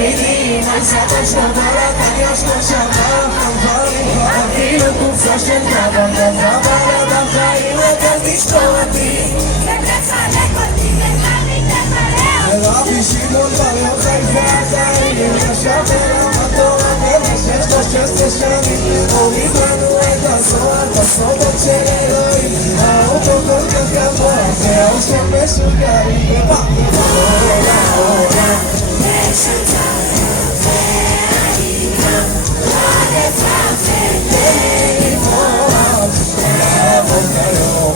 מבינים על סבא שבלת אני אשכול שבא אפילו גופה של דבר דבר בחיים אתה תשתור אותי ותחלק אותי ותמיד תחלק ורבי שמעון בר יוחאי ועדיין ישב ולמדורה במשך 13 שנים הוריד לנו את הזוהר בסודות של אלוהים האוטו כל כך גבוה והאור של משוגעים עולה עולה ושתה ואיתם לא לפחד ולברוח לעבוד היום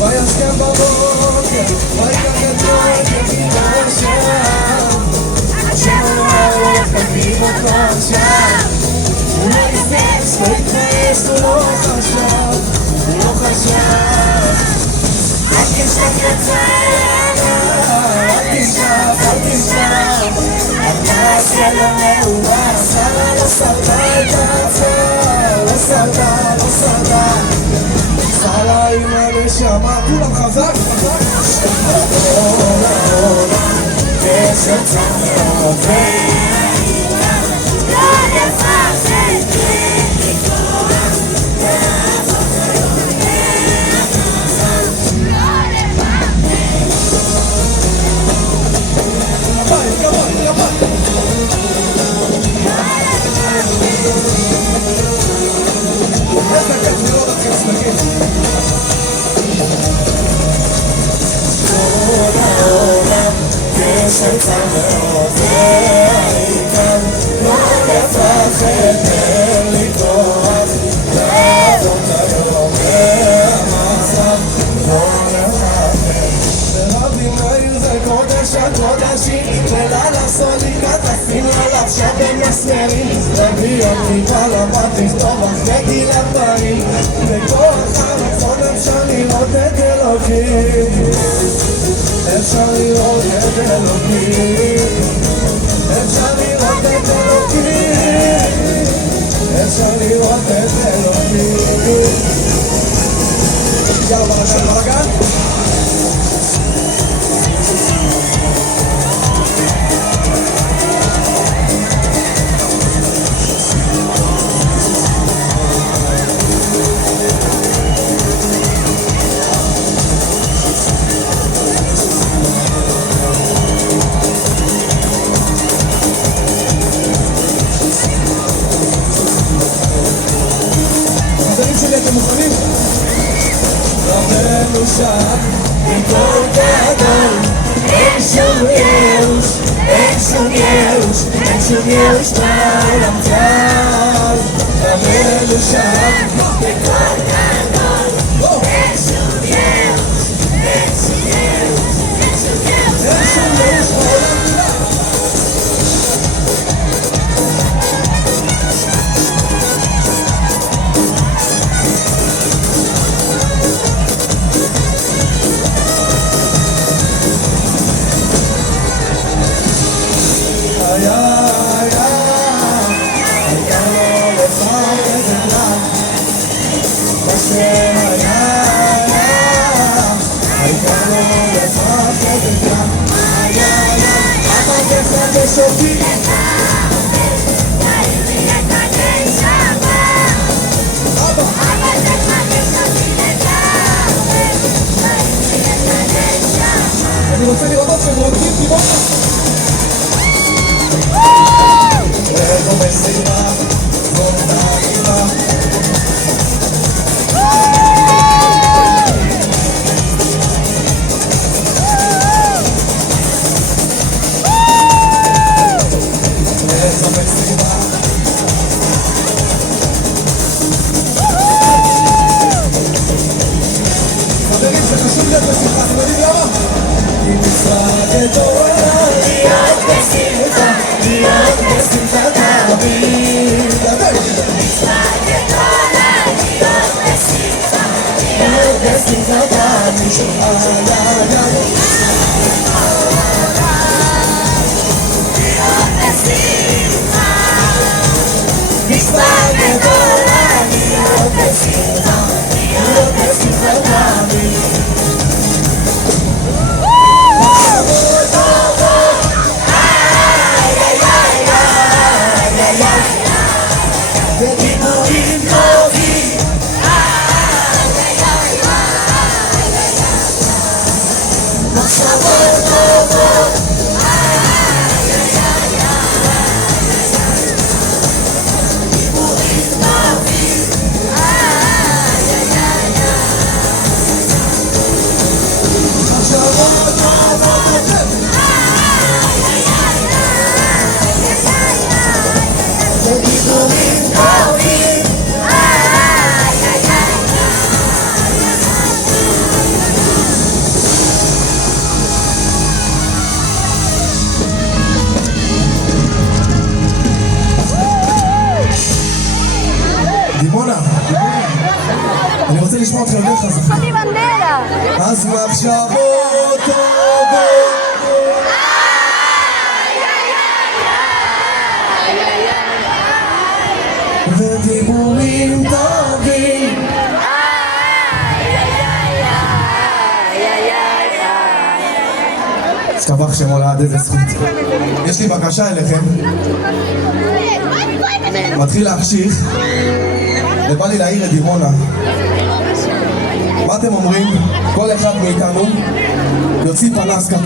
וישכם בבוקר ויקח את נועד ימינה שם השם האור תביב אותו עכשיו הוא לא יפס, לא יתפס, הוא לא חשב הוא לא חשב אל תשתף לצד אל תשכח, אל תשכח אל תעשה לו מאומה שרה לא שרדה את ההצעה לא שרדה, לא שרדה שרה עם הנשמה כולם חזק, חזק עולה, עולה ושצא מעובר לא לפחד ולברוח לעבוד היום לא לפחד יבואי, יבואי, יבואי איזה כיף לראות אתכם שמחים עולה, עולה ושצא מעובר איתם לא לפחד ולברוח לעבוד היום מהמצב לא לפחד ורבים היו זה קודש הקודשים ולילה סוליקת אפילו עליו שווה מסתרים רבי המליבה למד לכתוב אחרי גיל 40 בכוח הרצון אפשר לראות את אלוקים אפשר לראות את אלוקים אפשר לראות את אלוקים אפשר לראות את אלוקים יאללה בלגן בלגן אתם מוכנים? רבנו שם מכל גדול אין שום ייאוש, אין שום ייאוש, אין שום ייאוש בעולם כלל רבנו שם בכל גדול אין שום ייאוש אין שום ייאוש אין שום ייאוש אין שום ייאוש בעולם כלל Sophie אני רוצה לראות אתכם רוקדים דימונה ואיפה מסירה ואותה אימא חברים, זה חשוב להיות בשמחה, אתם יודעים למה? כי משחק את מחשבות טובות. מחשבות טובות. ודיבורים טובים. דימונה, אני רוצה לשמוע אותך יותר חזק. אני בנדרה. אז מחשבות טובות. ודיבורים טובים. שתבח שם הולד, איזה זכות. יש לי בקשה אליכם. מתחיל להחשיך ובא לי להעיר את דימונה. מה אתם אומרים? כל אחד מאיתנו יוציא פנס קטן.